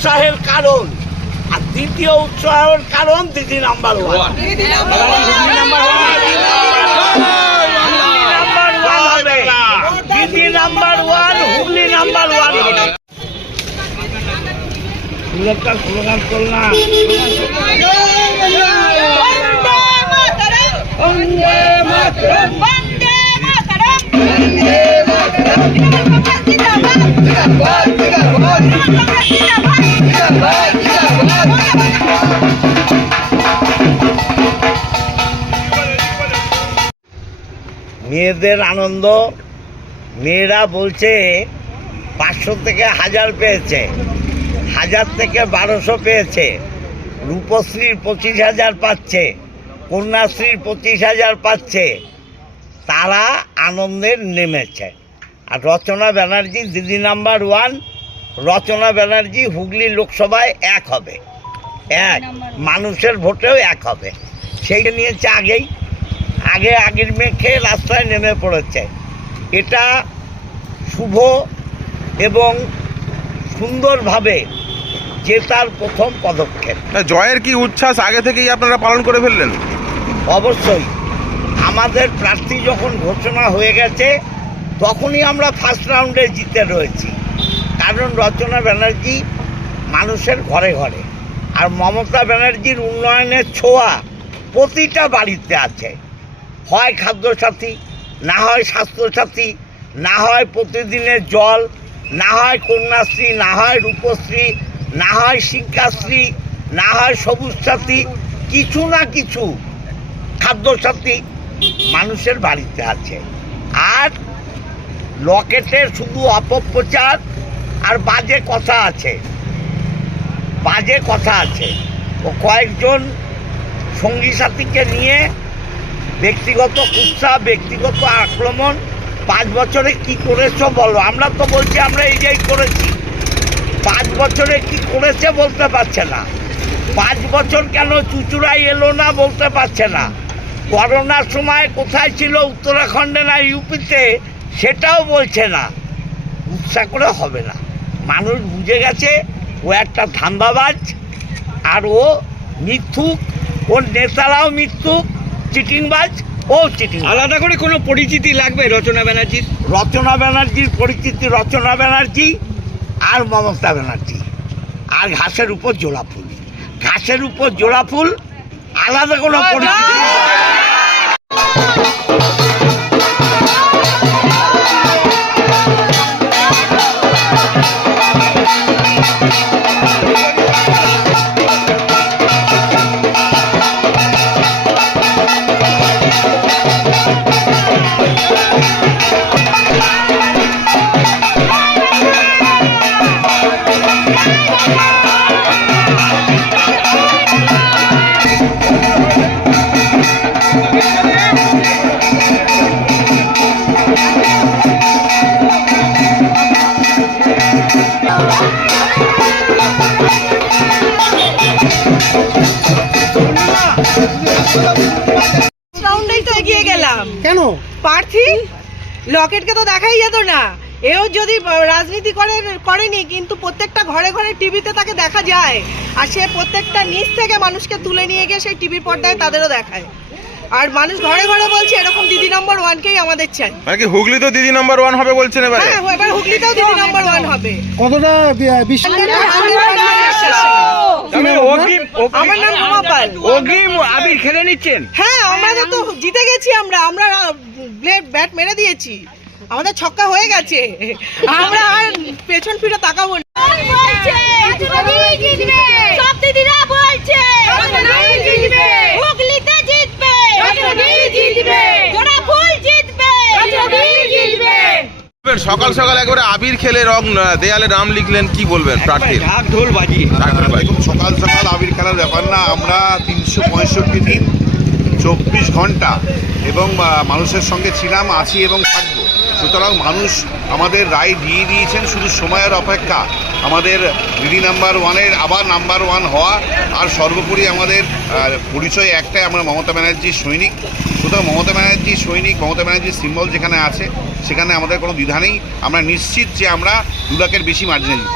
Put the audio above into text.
উৎসাহের কারণ। আর দ্বিতীয় উৎসাহের কারণ দিদি নাম্বার ওয়ান দিদি number one Hooghly number one slogan করলাম। বন্দে বন্দে মাতরম। মেয়েদের আনন্দ। মেয়েরা বলছে, পাঁচশো থেকে হাজার পেয়েছে। হাজার থেকে বারোশো পেয়েছে। রূপশ্রীর পঁচিশ হাজার পাচ্ছে। কন্যাশ্রীর পঁচিশ হাজার পাচ্ছে। তারা আনন্দের নেমেছে। আর রচনা ব্যানার্জি, দিদি নাম্বার ওয়ান, রচনা ব্যানার্জি হুগলি লোকসভায় এক হবে। এক, মানুষের ভোটেও এক হবে। সেইটা নিয়েছে আগেই আগে আগের মেখে রাস্তায় নেমে পড়েছে। এটা শুভ এবং সুন্দরভাবে যে তার প্রথম পদক্ষেপ। জয়ের কি উচ্ছ্বাস আগে থেকেই আপনারা পালন করে ফেললেন? অবশ্যই। আমাদের প্রার্থী যখন ঘোষণা হয়ে গেছে তখনই আমরা ফার্স্ট রাউন্ডে জিতে রয়েছি। কারণ রচনা ব্যানার্জি মানুষের ঘরে ঘরে। আর মমতা ব্যানার্জির উন্নয়নের ছোঁয়া প্রতিটা বাড়িতে আছে। হয় খাদ্যসাথী, না হয় স্বাস্থ্যসাথী, না হয় প্রতিদিনের জল, না হয় কন্যাশ্রী, না হয় রূপশ্রী, না হয় শিক্ষাশ্রী, না হয় সবুজ সাথী কিছু না কিছু খাদ্যসাথী মানুষের বাড়িতে আছে। আর লকেটের শুধু অপপ্রচার আর বাজে কথা আছে। বাজে কথা আছে। ও কয়েকজন সঙ্গী সাথীকে নিয়ে ব্যক্তিগত উৎসাহ, ব্যক্তিগত আক্রমণ, পাঁচ বছরে কি করেছ বলো? আমরা তো বলছি আমরা এই যাই করেছি। পাঁচ বছরে কি করেছে বলতে পারছে না। পাঁচ বছর কেন চুচুড়াই এলো না বলতে পারছে না। করোনার সময় কোথায় ছিল উত্তরাখণ্ডে না ইউপিতে, সেটাও বলছে না। উৎসাহ করে হবে না। মানুষ বুঝে গেছে, ও একটা ধান্দাবাজ, আর ও মিথ্যুক, ওর নেতারাও মিথ্যুক চিটিংবাজ ও চিটিং আলাদা করে কোনো পরিচিতি লাগবে রচনা ব্যানার্জির? রচনা ব্যানার্জির পরিচিতি রচনা ব্যানার্জি আর মমতা ব্যানার্জি। আর ঘাসের উপর জোড়া ফুল। ঘাসের উপর জোড়া ফুল আলাদা কোনো পরিচিতি নেই। কেন? প্রার্থী লকেটকে তো দেখাই যেত না। এও যদি রাজনীতি করে করেনি কিন্তু প্রত্যেকটা ঘরে ঘরে টিভিতে তাকে দেখা যায়। আর সে প্রত্যেকটা নিচ থেকে মানুষকে তুলে নিয়ে গিয়ে সেই টিভির পর্দায় তাদেরও দেখায়। আর মানুষ ঘরে ঘরে বলছে এরকম দিদি নম্বর ওয়ানকেই আমাদের চাই। মানে কি হুগলি তো দিদি নাম্বার ওয়ান হবে বলছেন এবারে? হ্যাঁ এবার হুগলিতেও দিদি নম্বর ওয়ান হবে। কতটা বিশ্বাস অগ্রিম আমার নাম পাল। অগ্রিম খেলে নিচ্ছেন? হ্যাঁ আমরা তো জিতে গেছি আমরা। আমরা ব্লেড ব্যাট মেরে দিয়েছি। আমাদের ছক্কা হয়ে গেছে। আমরা আর পেছন ফিরে তাকাবো সকাল সকাল একবারে আবির খেলে রং দেয়ালে নাম লিখলেন কি বলবেন প্রার্থী ঢাক ঢোল বাজিয়ে। সকাল সকাল আবির খেলার ব্যাপার না আমরা তিনশো পঁয়ষট্টি দিন চব্বিশ ঘণ্টা এবং মানুষের সঙ্গে ছিলাম আছি এবং থাকব। সুতরাং মানুষ আমাদের রায় দিয়ে দিয়েছেন, শুধু সময়ের অপেক্ষা। আমাদের দিদি নাম্বার ওয়ানের আবার নাম্বার ওয়ান হওয়া, আর সর্বোপরি আমাদের পরিচয় একটাই, আমরা মমতা ব্যানার্জির সৈনিক। সুতরাং মমতা ব্যানার্জির সৈনিক, মমতা ব্যানার্জির সিম্বল যেখানে আছে, সেখানে আমাদের কোনো দ্বিধা নেই। আমরা নিশ্চিত যে আমরা দু লাখের বেশি মার্জিনে।